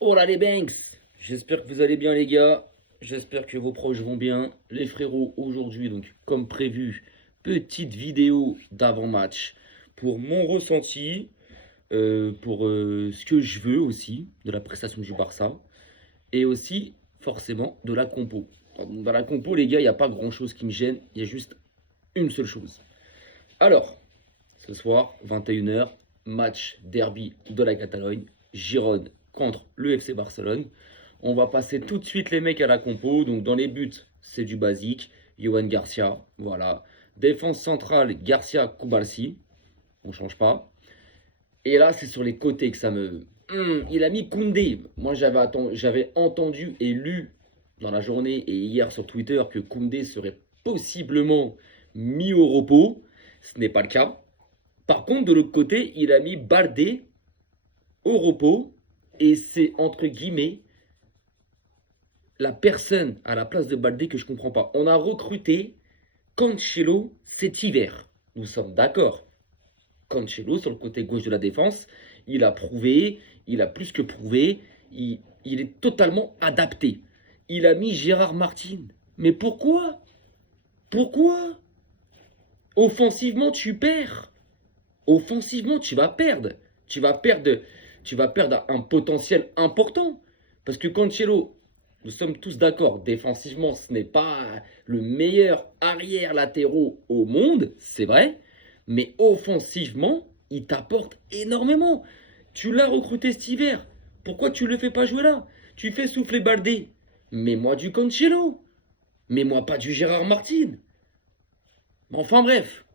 Oh là les Banks! J'espère que vous allez bien les gars. J'espère que vos proches vont bien. Les frérots, aujourd'hui, donc comme prévu, petite vidéo d'avant-match pour mon ressenti, pour ce que je veux aussi de la prestation du Barça et aussi forcément de la compo. Dans la compo, les gars, il n'y a pas grand-chose qui me gêne. Il y a juste une seule chose. Alors, ce soir, 21 h, match derby de la Catalogne, Girone contre le FC Barcelone. On va passer tout de suite les mecs à la compo. Donc dans les buts, c'est du basique. Johan Garcia, voilà. Défense centrale, Garcia, Koubalsi. On change pas. Et là, c'est sur les côtés que ça me... il a mis Koundé. Moi, j'avais entendu et lu dans la journée et hier sur Twitter que Koundé serait possiblement mis au repos. Ce n'est pas le cas. Par contre, de l'autre côté, il a mis Baldé au repos. Et c'est entre guillemets la personne à la place de Baldé que je ne comprends pas. On a recruté Cancelo cet hiver. Nous sommes d'accord. Cancelo sur le côté gauche de la défense, il a prouvé, il a plus que prouvé, il est totalement adapté. Il a mis Gérard Martin. Mais pourquoi? Pourquoi? Offensivement, tu perds. Offensivement, tu vas perdre. Tu vas perdre, tu vas perdre un potentiel important. Parce que Cancelo, nous sommes tous d'accord, défensivement, ce n'est pas le meilleur arrière latéraux au monde, c'est vrai. Mais offensivement, il t'apporte énormément. Tu l'as recruté cet hiver. Pourquoi tu ne le fais pas jouer là? Tu fais souffler Baldé. Mets-moi du Cancelo. Mets-moi pas du Gérard Martin. Enfin bref,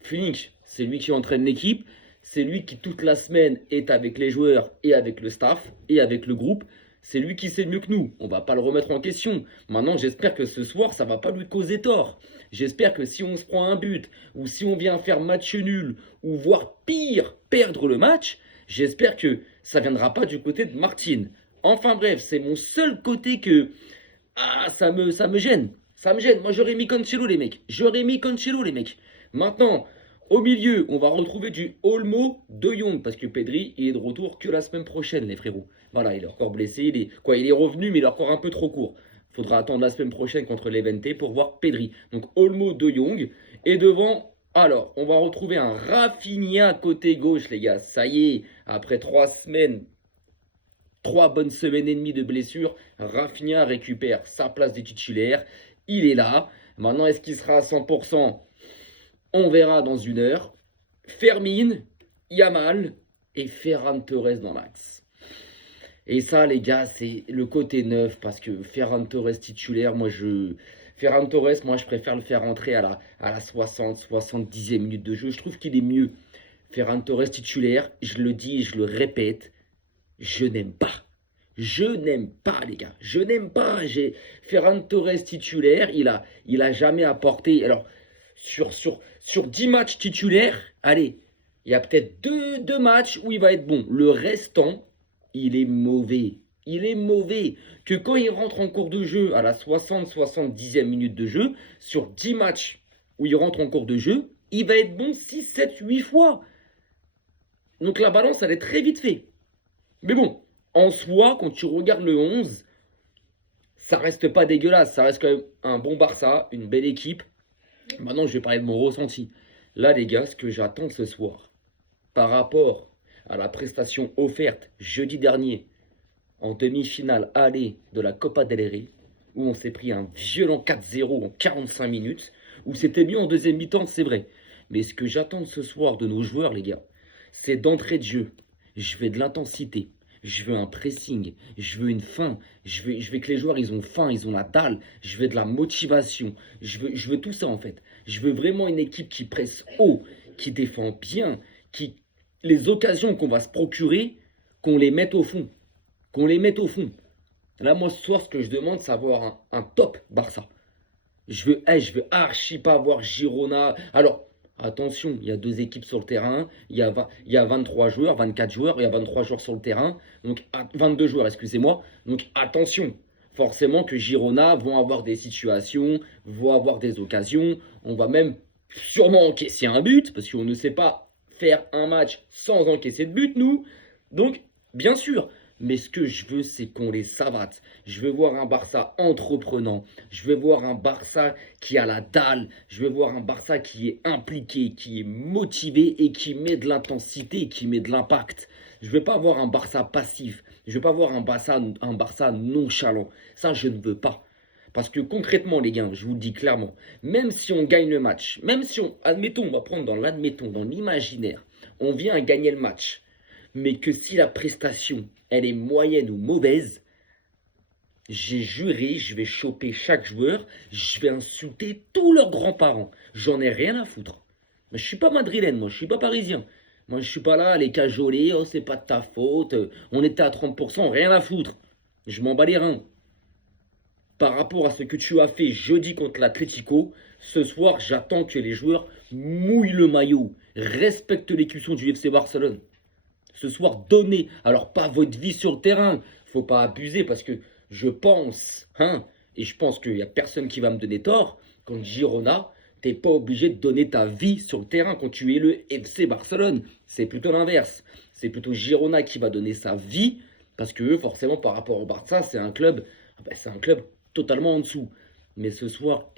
Phoenix, c'est lui qui entraîne l'équipe, c'est lui qui toute la semaine est avec les joueurs et avec le staff et avec le groupe. C'est lui qui sait mieux que nous. On va pas le remettre en question. Maintenant, j'espère que ce soir, ça va pas lui causer tort. J'espère que si on se prend un but ou si on vient faire match nul ou voire pire, perdre le match, j'espère que ça viendra pas du côté de Martine. Enfin bref, c'est mon seul côté que ça me gêne. Ça me gêne. Moi, j'aurais mis Cancelo, les mecs. J'aurais mis Cancelo, les mecs. Maintenant, au milieu, on va retrouver du Olmo de Jong. Parce que Pedri, il est de retour que la semaine prochaine, les frérots. Voilà, il est encore blessé. Il est revenu, mais il est encore un peu trop court. Faudra attendre la semaine prochaine contre l'Eventé pour voir Pedri. Donc, Olmo de Jong. Et devant, alors, on va retrouver un Rafinha côté gauche, les gars. Ça y est, après 3 semaines 3 bonnes semaines et demie de blessure, Rafinha récupère sa place de titulaire. Il est là. Maintenant, est-ce qu'il sera à 100%? On verra dans une heure. Fermin, Yamal et Ferran Torres dans l'axe. Et ça, les gars, c'est le côté neuf parce que Ferran Torres titulaire, Ferran Torres, moi, je préfère le faire rentrer à la 60, 70e minute de jeu. Je trouve qu'il est mieux. Ferran Torres titulaire, je le dis et je le répète, je n'aime pas. Je n'aime pas, les gars. Je n'aime pas. Ferran Torres titulaire. Il a jamais apporté. Alors, sur 10 matchs titulaires, allez, il y a peut-être deux matchs où il va être bon. Le restant, il est mauvais. Il est mauvais. Que quand il rentre en cours de jeu à la 60-70e minute de jeu, sur 10 matchs où il rentre en cours de jeu, il va être bon 6, 7, 8 fois. Donc la balance, elle est très vite faite. Mais bon, en soi, quand tu regardes le 11, ça reste pas dégueulasse. Ça reste quand même un bon Barça, une belle équipe. Maintenant, je vais parler de mon ressenti. Là, les gars, ce que j'attends ce soir, par rapport à la prestation offerte jeudi dernier en demi-finale aller de la Copa del Rey, où on s'est pris un violent 4-0 en 45 minutes, où c'était mieux en deuxième mi-temps, c'est vrai. Mais ce que j'attends ce soir de nos joueurs, les gars, c'est d'entrée de jeu. Je veux de l'intensité. Je veux un pressing. Je veux une faim. Je veux que les joueurs, ils ont faim, ils ont la dalle. Je veux de la motivation. Je veux tout ça, en fait. Je veux vraiment une équipe qui presse haut, qui défend bien, les occasions qu'on va se procurer, qu'on les mette au fond. Qu'on les mette au fond. Là, moi, ce soir, ce que je demande, c'est avoir un top Barça. Je veux archi pas voir Girona. Alors, attention, il y a deux équipes sur le terrain. Il y a 23 joueurs, 24 joueurs. Il y a 23 joueurs sur le terrain. Donc, 22 joueurs, excusez-moi. Donc, attention. Forcément que Girona vont avoir des situations, vont avoir des occasions. On va même sûrement encaisser un but, parce qu'on ne sait pas faire un match sans encaisser de but, nous. Donc, bien sûr. Mais ce que je veux, c'est qu'on les savate. Je veux voir un Barça entreprenant. Je veux voir un Barça qui a la dalle. Je veux voir un Barça qui est impliqué, qui est motivé et qui met de l'intensité, qui met de l'impact. Je ne veux pas voir un Barça passif. Je ne veux pas voir un Barça nonchalant. Ça, je ne veux pas. Parce que concrètement, les gars, je vous le dis clairement, même si on gagne le match, même si on, admettons, on va prendre dans l'imaginaire, on vient à gagner le match, mais que si la prestation, elle est moyenne ou mauvaise, j'ai juré, je vais choper chaque joueur, je vais insulter tous leurs grands-parents. J'en ai rien à foutre. Mais je suis pas madrilène, moi, je suis pas parisien. Moi, je suis pas là à les cajoler, oh, c'est pas de ta faute, on était à 30%, rien à foutre. Je m'en bats les reins. Par rapport à ce que tu as fait jeudi contre l'Atlético, ce soir, j'attends que les joueurs mouillent le maillot, respectent l'écution du FC Barcelone. Ce soir, donnez, alors pas votre vie sur le terrain, faut pas abuser parce que je pense, et je pense qu'il n'y a personne qui va me donner tort, quand Girona, t'es pas obligé de donner ta vie sur le terrain quand tu es le FC Barcelone. C'est plutôt l'inverse. C'est plutôt Girona qui va donner sa vie parce que eux, forcément, par rapport au Barça, c'est un club totalement en dessous. Mais ce soir,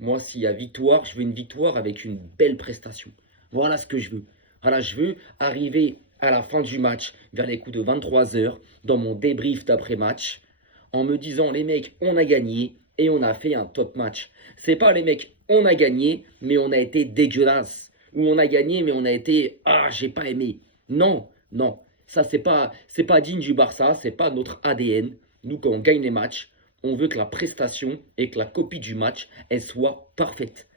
moi, s'il y a victoire, je veux une victoire avec une belle prestation. Voilà ce que je veux. Voilà, je veux arriver à la fin du match, vers les coups de 23h, dans mon débrief d'après-match, en me disant, les mecs, on a gagné et on a fait un top match. C'est pas les mecs, on a gagné, mais on a été dégueulasse. Ou on a gagné, mais on a été, j'ai pas aimé. Non, non. Ça, c'est pas digne du Barça, c'est pas notre ADN. Nous, quand on gagne les matchs, on veut que la prestation et que la copie du match, elle soit parfaite.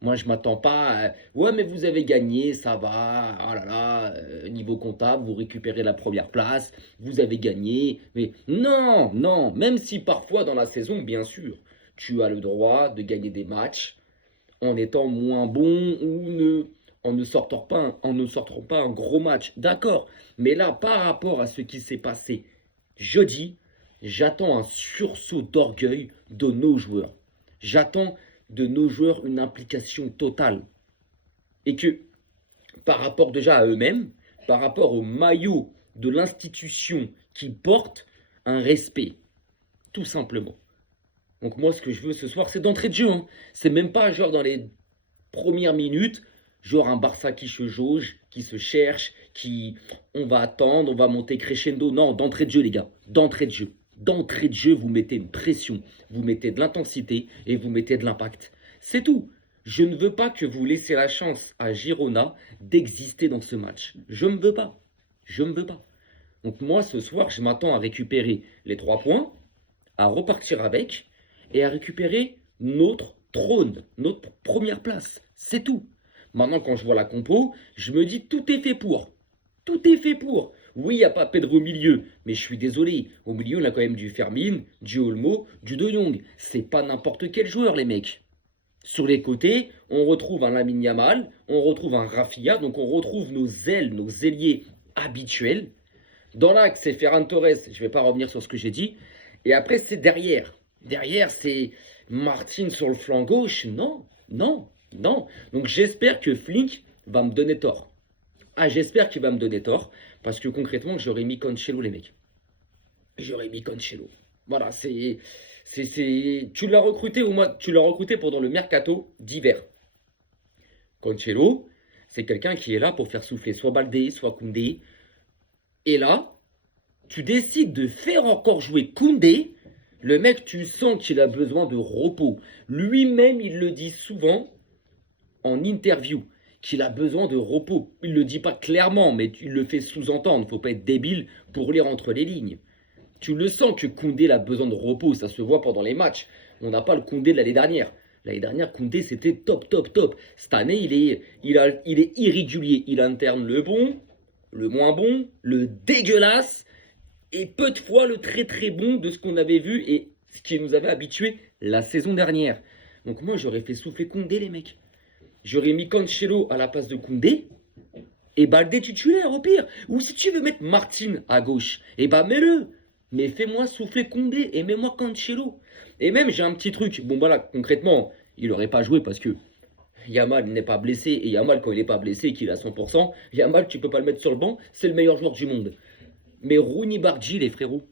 Moi, je ne m'attends pas à, ouais, mais vous avez gagné, ça va, oh là là, niveau comptable, vous récupérez la première place, vous avez gagné. Mais non, non, même si parfois dans la saison, bien sûr, tu as le droit de gagner des matchs en étant moins bon ou en ne sortant pas un gros match. D'accord, mais là, par rapport à ce qui s'est passé jeudi, j'attends un sursaut d'orgueil de nos joueurs. J'attends de nos joueurs une implication totale. Et que par rapport déjà à eux-mêmes, par rapport au maillot de l'institution qu'ils portent, un respect. Tout simplement. Donc moi, ce que je veux ce soir, c'est d'entrée de jeu. C'est même pas genre dans les premières minutes, genre un Barça qui se jauge, qui se cherche, on va attendre, on va monter crescendo. Non, d'entrée de jeu, les gars. D'entrée de jeu. D'entrée de jeu, vous mettez une pression, vous mettez de l'intensité et vous mettez de l'impact. C'est tout. Je ne veux pas que vous laissiez la chance à Girona d'exister dans ce match. Je ne veux pas. Je ne veux pas. Donc moi, ce soir, je m'attends à récupérer les 3 points, à repartir avec et à récupérer notre trône, notre première place. C'est tout. Maintenant, quand je vois la compo, je me dis tout est fait pour. Tout est fait pour. Oui, il n'y a pas Pedro au milieu, mais je suis désolé. Au milieu, il a quand même du Fermin, du Olmo, du De Jong. C'est pas n'importe quel joueur, les mecs. Sur les côtés, on retrouve un Lamine Yamal, on retrouve un Rafinha, donc on retrouve nos ailes, nos ailiers habituels. Dans l'axe, c'est Ferran Torres, je ne vais pas revenir sur ce que j'ai dit. Et après, c'est derrière. Derrière, c'est Martin sur le flanc gauche. Non, non, non. Donc j'espère que Flink va me donner tort. J'espère qu'il va me donner tort, parce que concrètement, j'aurais mis Cancelo, les mecs. J'aurais mis Cancelo. Voilà, tu l'as recruté pendant le mercato d'hiver. Cancelo, c'est quelqu'un qui est là pour faire souffler soit Baldé, soit Koundé. Et là, tu décides de faire encore jouer Koundé. Le mec, tu sens qu'il a besoin de repos. Lui-même, il le dit souvent en interview, qu'il a besoin de repos. Il ne le dit pas clairement, mais il le fait sous-entendre. Il ne faut pas être débile pour lire entre les lignes. Tu le sens que Koundé a besoin de repos, ça se voit pendant les matchs. On n'a pas le Koundé de l'année dernière. L'année dernière, Koundé, c'était top, top, top. Cette année, il est irrégulier. Il alterne le bon, le moins bon, le dégueulasse, et peu de fois le très très bon de ce qu'on avait vu et ce qui nous avait habitués la saison dernière. Donc moi, j'aurais fait souffler Koundé, les mecs. J'aurais mis Cancelo à la place de Koundé et Baldé titulaire au pire. Ou si tu veux mettre Martin à gauche, mets-le. Mais fais-moi souffler Koundé et mets-moi Cancelo. Et même, j'ai un petit truc. Bon, voilà, concrètement, il n'aurait pas joué parce que Yamal n'est pas blessé. Et Yamal, quand il n'est pas blessé et qu'il est à 100%, Yamal, tu ne peux pas le mettre sur le banc. C'est le meilleur joueur du monde. Mais Rooney Bargy, les frérots,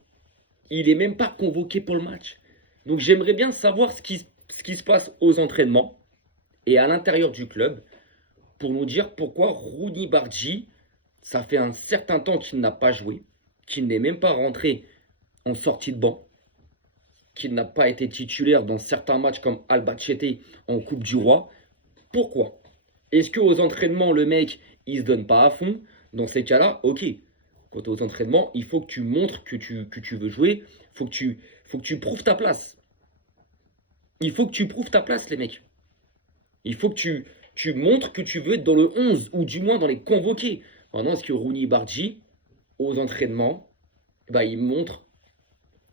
il n'est même pas convoqué pour le match. Donc j'aimerais bien savoir ce qui se passe aux entraînements et à l'intérieur du club pour nous dire pourquoi Rooney Bargy, ça fait un certain temps qu'il n'a pas joué, qu'il n'est même pas rentré en sortie de banc, qu'il n'a pas été titulaire dans certains matchs comme Albacete en Coupe du Roi. Pourquoi? Est-ce qu'aux entraînements, le mec, il se donne pas à fond? Dans ces cas-là, ok. Quand tu es aux entraînements, il faut que tu montres que tu veux jouer. Faut que tu prouves ta place. Il faut que tu prouves ta place, les mecs. Il faut que tu montres que tu veux être dans le 11, ou du moins dans les convoqués. Maintenant, est-ce que Rooney Bargy, aux entraînements, bah, il montre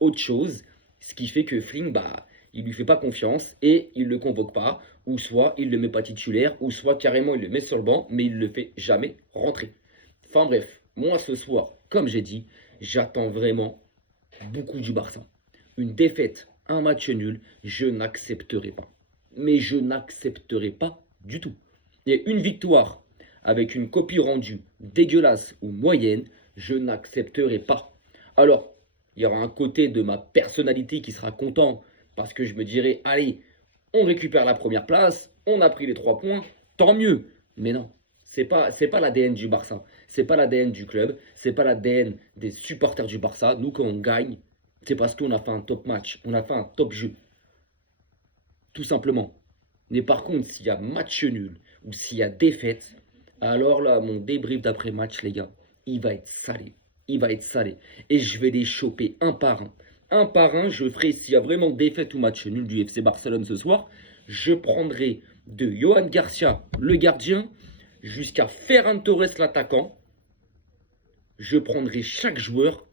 autre chose, ce qui fait que Fling, bah, il lui fait pas confiance et il le convoque pas, ou soit il le met pas titulaire, ou soit carrément il le met sur le banc, mais il le fait jamais rentrer. Enfin bref, moi ce soir, comme j'ai dit, j'attends vraiment beaucoup du Barça. Une défaite, un match nul, je n'accepterai pas. Mais je n'accepterai pas du tout. Et une victoire avec une copie rendue dégueulasse ou moyenne, je n'accepterai pas. Alors, il y aura un côté de ma personnalité qui sera content parce que je me dirai, allez, on récupère la première place, on a pris les 3 points, tant mieux. Mais non, c'est pas l'ADN du Barça, c'est pas l'ADN du club, c'est pas l'ADN des supporters du Barça. Nous, quand on gagne, c'est parce qu'on a fait un top match, on a fait un top jeu. Tout simplement. Mais par contre, s'il y a match nul ou s'il y a défaite, alors là, mon débrief d'après-match, les gars, il va être salé. Il va être salé. Et je vais les choper un par un. Un par un, je ferai, s'il y a vraiment défaite ou match nul du FC Barcelone ce soir, je prendrai de Johan Garcia, le gardien, jusqu'à Ferran Torres, l'attaquant. Je prendrai chaque joueur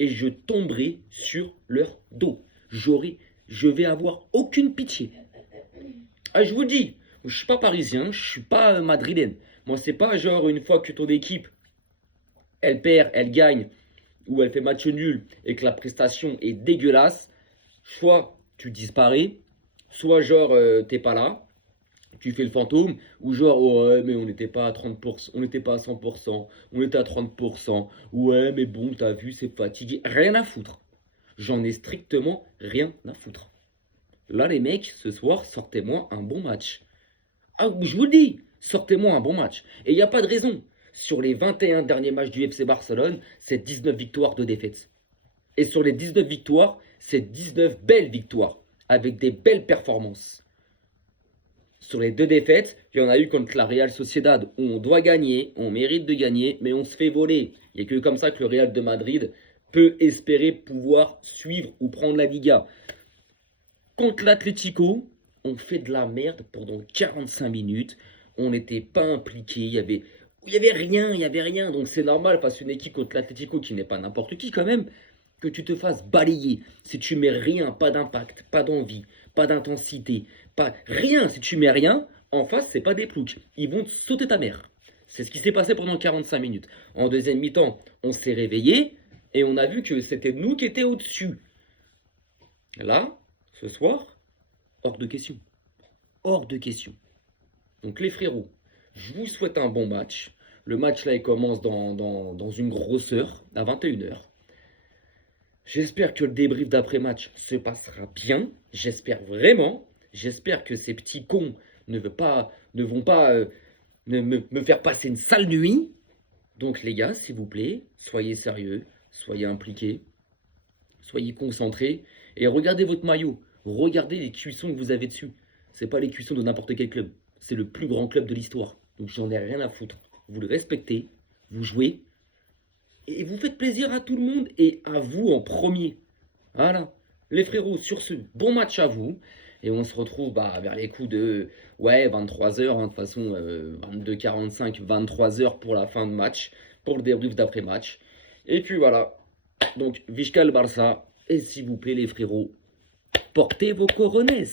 et je tomberai sur leur dos. Je vais avoir aucune pitié. Ah, je vous dis, je ne suis pas parisien, je ne suis pas madrilène. Moi, c'est pas genre une fois que ton équipe, elle perd, elle gagne, ou elle fait match nul et que la prestation est dégueulasse, soit tu disparais, soit genre t'es pas là, tu fais le fantôme, ou genre ouais mais on n'était pas à 30%, on n'était pas à 100%, on était à 30%, ouais mais bon t'as vu c'est fatigué, rien à foutre. J'en ai strictement rien à foutre. Là les mecs, ce soir, sortez-moi un bon match. Ah, je vous le dis, sortez-moi un bon match. Et il n'y a pas de raison. Sur les 21 derniers matchs du FC Barcelone, c'est 19 victoires, 2 défaites. Et sur les 19 victoires, c'est 19 belles victoires, avec des belles performances. Sur les 2 défaites, il y en a eu contre la Real Sociedad, où on doit gagner, on mérite de gagner, mais on se fait voler. Il n'y a que comme ça que le Real de Madrid peut espérer pouvoir suivre ou prendre la Liga. Contre l'Atlético, on fait de la merde pendant 45 minutes. On n'était pas impliqué. Il y avait rien. Donc c'est normal face à une équipe contre l'Atlético qui n'est pas n'importe qui quand même, que tu te fasses balayer. Si tu mets rien, pas d'impact, pas d'envie, pas d'intensité, pas rien. Si tu mets rien, en face, c'est pas des ploucs. Ils vont te sauter ta mère. C'est ce qui s'est passé pendant 45 minutes. En deuxième mi-temps, on s'est réveillé et on a vu que c'était nous qui étions au-dessus. Là, ce soir, hors de question. Hors de question. Donc les frérots, je vous souhaite un bon match. Le match là, il commence dans une grosse heure, à 21h. J'espère que le débrief d'après-match se passera bien. J'espère vraiment. J'espère que ces petits cons ne vont pas me faire passer une sale nuit. Donc les gars, s'il vous plaît, soyez sérieux, soyez impliqués, soyez concentrés et regardez votre maillot. Regardez les cuissons que vous avez dessus. C'est pas les cuissons de n'importe quel club. C'est le plus grand club de l'histoire. Donc j'en ai rien à foutre. Vous le respectez, vous jouez, et vous faites plaisir à tout le monde et à vous en premier. Voilà. Les frérots, sur ce, bon match à vous. Et on se retrouve vers les coups de 23h, de toute façon 22h45, 23h pour la fin de match, pour le débrief d'après-match. Et puis voilà. Donc, Visca le Barça. Et s'il vous plaît les frérots, portez vos corones.